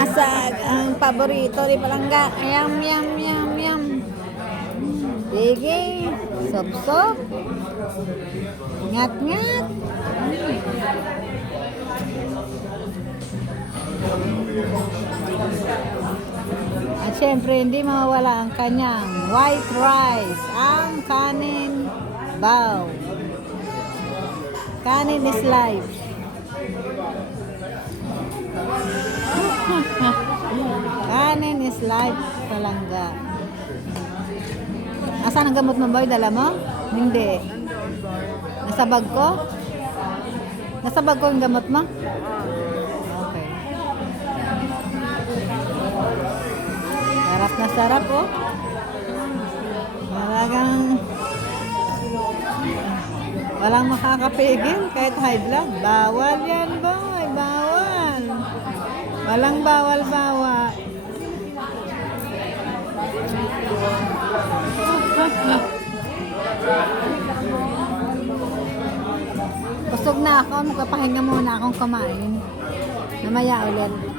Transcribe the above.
Limasag, ang paborito ni Palangga. Yum, yum, yum, yum. Sige, sop-sop. Ngat-ngat. At syempre, hindi mawawala ang kanyang white rice, ang kanin bao. Kanin is life. Kanin is life, Palangga. Asan ang gamot mo, boy? Dala mo? Hindi. Nasa bag ko? Nasa bag ko ang gamot mo? Okay. Sarap na sarap, oh. Talagang walang makakapigil kahit high blood. Bawal yan, boy. Bawal. Walang bawal-bawal. Busog na ako. Magpapahinga muna akong kumain. Namaya ulit.